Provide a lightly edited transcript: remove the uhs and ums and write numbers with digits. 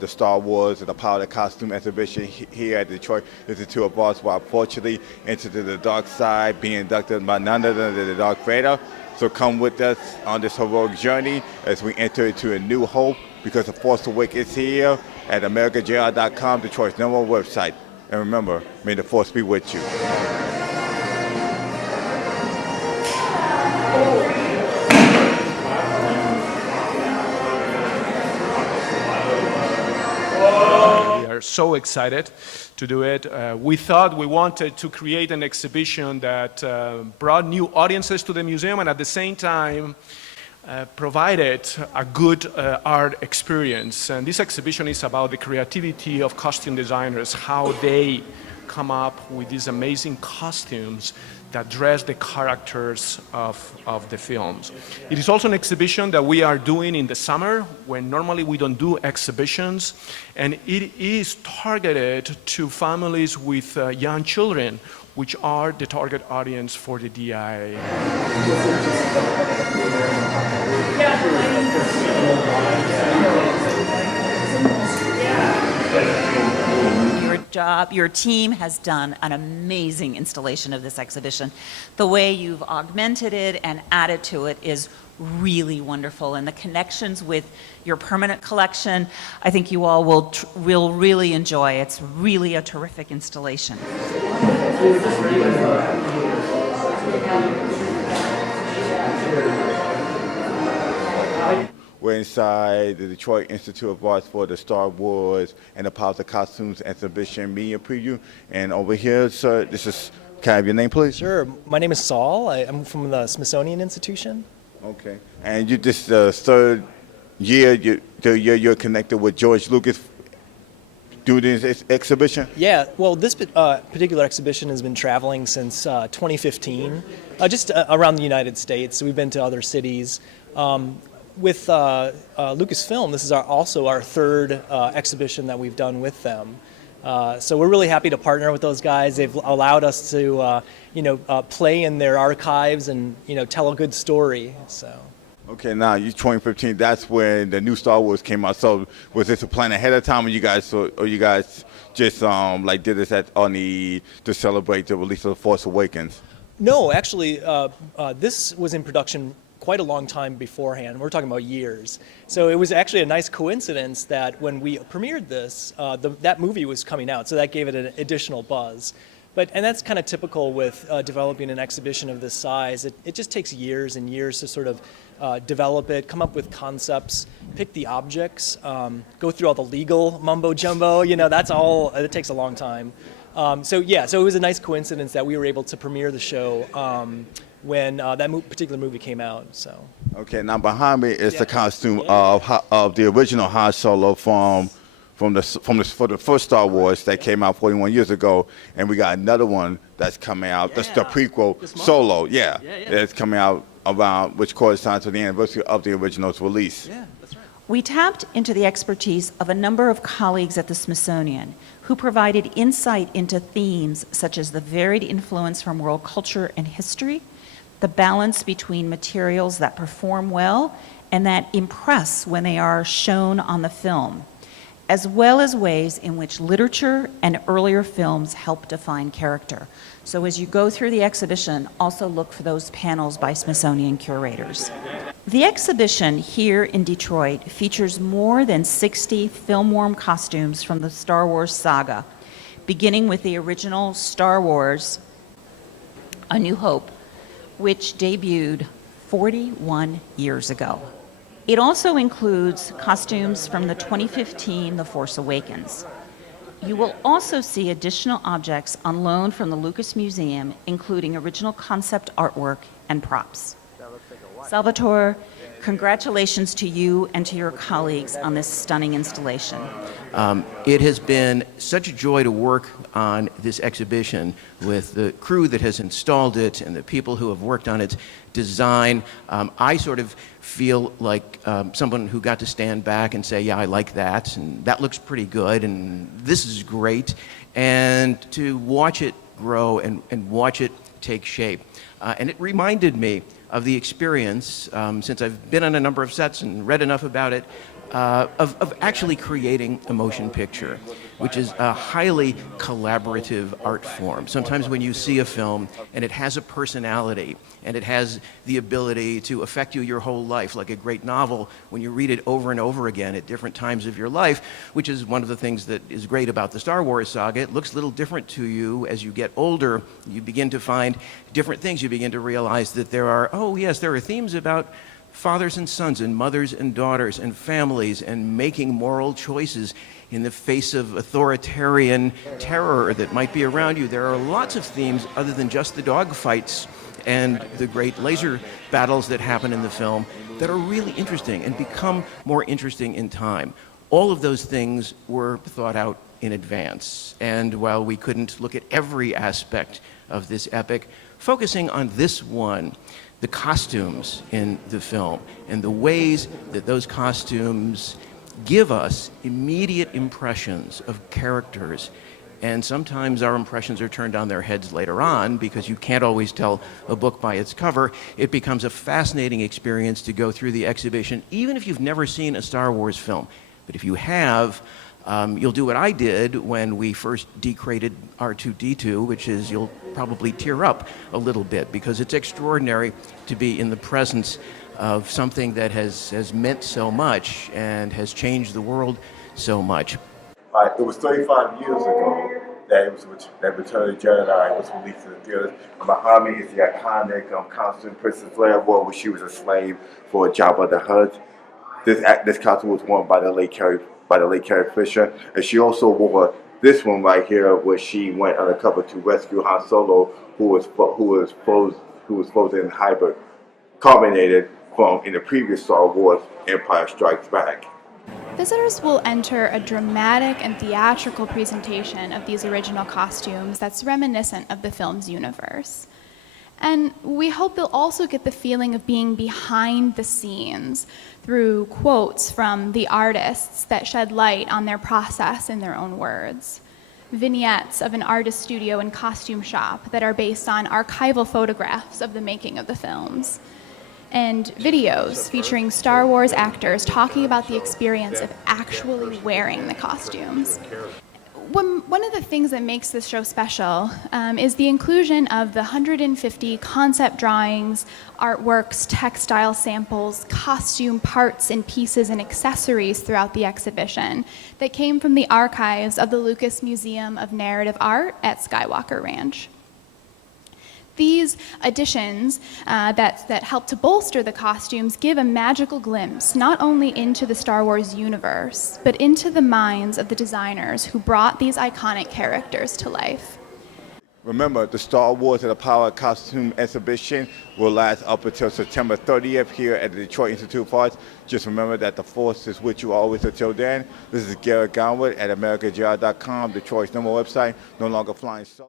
The Star Wars and the Power of the Costume exhibition here at Detroit Institute of Arts, while unfortunately entered the dark side, being inducted by none other than the Darth Vader. So come with us on this heroic journey as we enter into a new hope, because the Force Awakens is here at AmericaJR.com, Detroit's #1 website. And remember, may the Force be with you. So excited to do it. We thought we wanted to create an exhibition that brought new audiences to the museum and at the same time provided a good art experience. And this exhibition is about the creativity of costume designers, how they come up with these amazing costumes that dress the characters of the films. It is also an exhibition that we are doing in the summer, when normally we don't do exhibitions, and it is targeted to families with young children, which are the target audience for the DIA. Your team has done an amazing installation of this exhibition. The way you've augmented it and added to it is really wonderful, and the connections with your permanent collection, I think you all will really enjoy. It's really a terrific installation. We're inside the Detroit Institute of Arts for the Star Wars and the Power of the Costumes exhibition media preview. And over here, sir, can I have your name, please? Sure. My name is Saul. I'm from the Smithsonian Institution. Okay. And this the third year you're connected with George Lucas doing this exhibition? Yeah. Well, this particular exhibition has been traveling since 2015, just around the United States. We've been to other cities. With Lucasfilm, this is also our third exhibition that we've done with them. So we're really happy to partner with those guys. They've allowed us to, play in their archives and, tell a good story. So. Okay, now 2015. That's when the new Star Wars came out. So was this a plan ahead of time, or you guys just did this to celebrate the release of The Force Awakens? No, actually, this was in production quite a long time beforehand. We're talking about years. So it was actually a nice coincidence that when we premiered this, that movie was coming out, so that gave it an additional buzz. And that's kind of typical with developing an exhibition of this size. It just takes years and years to sort of develop it, come up with concepts, pick the objects, go through all the legal mumbo jumbo. That's all. It takes a long time. So it was a nice coincidence that we were able to premiere the show when that particular movie came out. So. Okay, now behind me is the costume of the original Han Solo for the first Star Wars that came out 41 years ago, and we got another one that's coming out. That's the prequel Solo. Yeah, it's coming out around, which corresponds to the anniversary of the original's release. Yeah, that's right. We tapped into the expertise of a number of colleagues at the Smithsonian who provided insight into themes such as the varied influence from world culture and history, the balance between materials that perform well and that impress when they are shown on the film, as well as ways in which literature and earlier films help define character. So as you go through the exhibition, also look for those panels by Smithsonian curators. The exhibition here in Detroit features more than 60 film-worn costumes from the Star Wars saga, beginning with the original Star Wars, A New Hope, which debuted 41 years ago. It also includes costumes from the 2015 The Force Awakens. You will also see additional objects on loan from the Lucas Museum, including original concept artwork and props. Salvatore, congratulations to you and to your colleagues on this stunning installation. It has been such a joy to work on this exhibition with the crew that has installed it and the people who have worked on its design. I sort of feel like someone who got to stand back and say, yeah, I like that, and that looks pretty good, and this is great, and to watch it grow and watch it take shape. And it reminded me of the experience, since I've been on a number of sets and read enough about it, of actually creating a motion picture, which is a highly collaborative art form. Sometimes when you see a film and it has a personality and it has the ability to affect you your whole life, like a great novel, when you read it over and over again at different times of your life, which is one of the things that is great about the Star Wars saga. It looks a little different to you as you get older. You begin to find different things. You begin to realize that there are, oh yes, there are themes about fathers and sons and mothers and daughters and families and making moral choices in the face of authoritarian terror that might be around you. There are lots of themes other than just the dogfights and the great laser battles that happen in the film that are really interesting and become more interesting in time. All of those things were thought out in advance. And while we couldn't look at every aspect of this epic, focusing on this one, the costumes in the film and the ways that those costumes give us immediate impressions of characters. And sometimes our impressions are turned on their heads later on because you can't always tell a book by its cover. It becomes a fascinating experience to go through the exhibition, even if you've never seen a Star Wars film. But if you have, you'll do what I did when we first decrated R2-D2, which is you'll probably tear up a little bit because it's extraordinary to be in the presence of something that has meant so much and has changed the world so much. It was 35 years ago that Return of the Jedi was released in the theaters. Behind me is the iconic costume Princess Leia wore when she was a slave for Jabba the Hutt. This costume was worn by the late Carrie Fisher, and she also wore this one right here, where she went undercover to rescue Han Solo, who was frozen in hibernation, culminated from in the previous Star Wars, Empire Strikes Back. Visitors will enter a dramatic and theatrical presentation of these original costumes that's reminiscent of the film's universe. And we hope they'll also get the feeling of being behind the scenes through quotes from the artists that shed light on their process in their own words. Vignettes of an artist studio and costume shop that are based on archival photographs of the making of the films. And videos featuring Star Wars actors talking about the experience of actually wearing the costumes. One of the things that makes this show special is the inclusion of the 150 concept drawings, artworks, textile samples, costume parts and pieces and accessories throughout the exhibition that came from the archives of the Lucas Museum of Narrative Art at Skywalker Ranch. These additions that help to bolster the costumes give a magical glimpse not only into the Star Wars universe, but into the minds of the designers who brought these iconic characters to life. Remember, the Star Wars and the Power Costume Exhibition will last up until September 30th here at the Detroit Institute of Arts. Just remember that the Force is with you always until then. This is Garrett Godwin at AmericaJR.com, Detroit's number website, no longer flying solo.